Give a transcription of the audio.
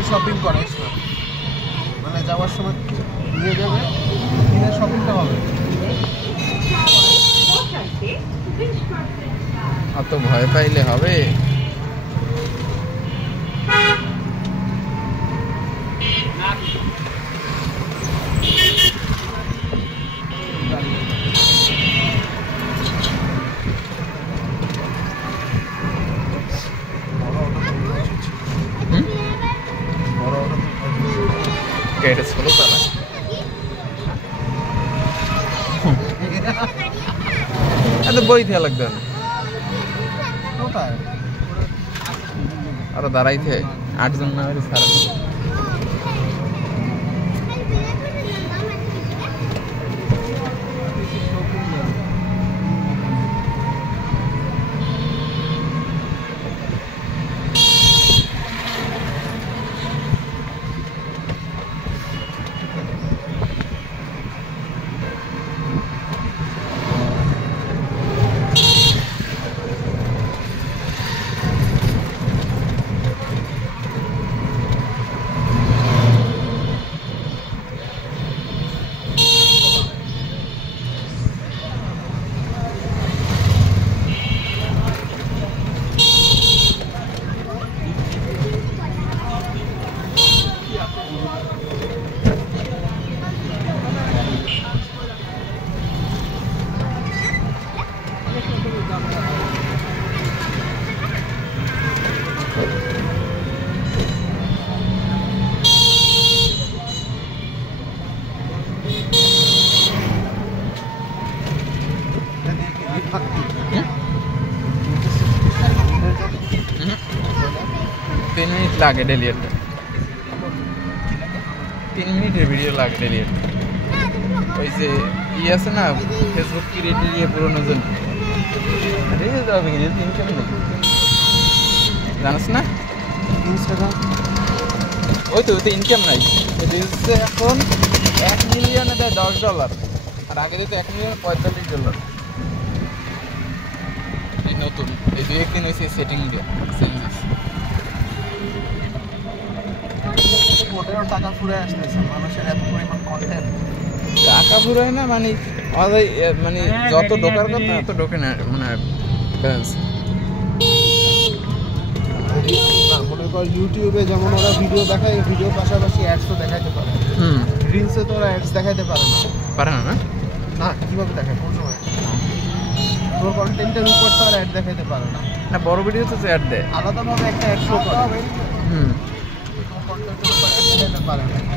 কিনে শপিং করে মানে যাওয়ার সময় নিয়ে যাবে কিনে শপিংটা হবে অত ভয় পাইলে হবে এটা ষোলো তালা এত বই থেকে লাগবে না আরো দাঁড়াইতে 8 জন না হলে সারা लागे डिलीट 3 मिनट वीडियो लागे डिलीट वैसे ये আছে না ফেসবুক ক্রিয়েটর ये পুরনো জন আরে দাও ভিডিও 3 কেমন জানাস না ইনস্টাগ্রাম ওই তো ইনকাম নাই রিলসে এখন 1 মিলিয়নে দেয় $10 আর আগে দিত 1 মিলিয়ন $45 এই নতুন এই দুই একদিন হইছে সেটিং দিয়া চেঞ্জেস মোটেও টাকা ফুরায় আসতেছে মানুষের এত পরিমাণ কন্টেন্ট টাকা ফুরায় না মানে মানে যত ঢোকার কথা তত ঢোকে না মানে ব্যালেন্স না মনে কর ইউটিউবে যেমন ওরা ভিডিও দেখায় ভিডিও পাশাপাশি অ্যাডসও দেখাইতে পারে রিলসে তো ওরা অ্যাডস দেখাইতে পারে না না কিভাবে দেখায় কোন সময় তোর কন্টেন্টের উপর তো আর অ্যাড দেখাইতে পারে না না বড় ভিডিওতে তো অ্যাড দেয় আলাদাভাবে একটা অ্যাড শো করে হুম কন্টেন্টের উপর অ্যাড দেখাইতে পারে না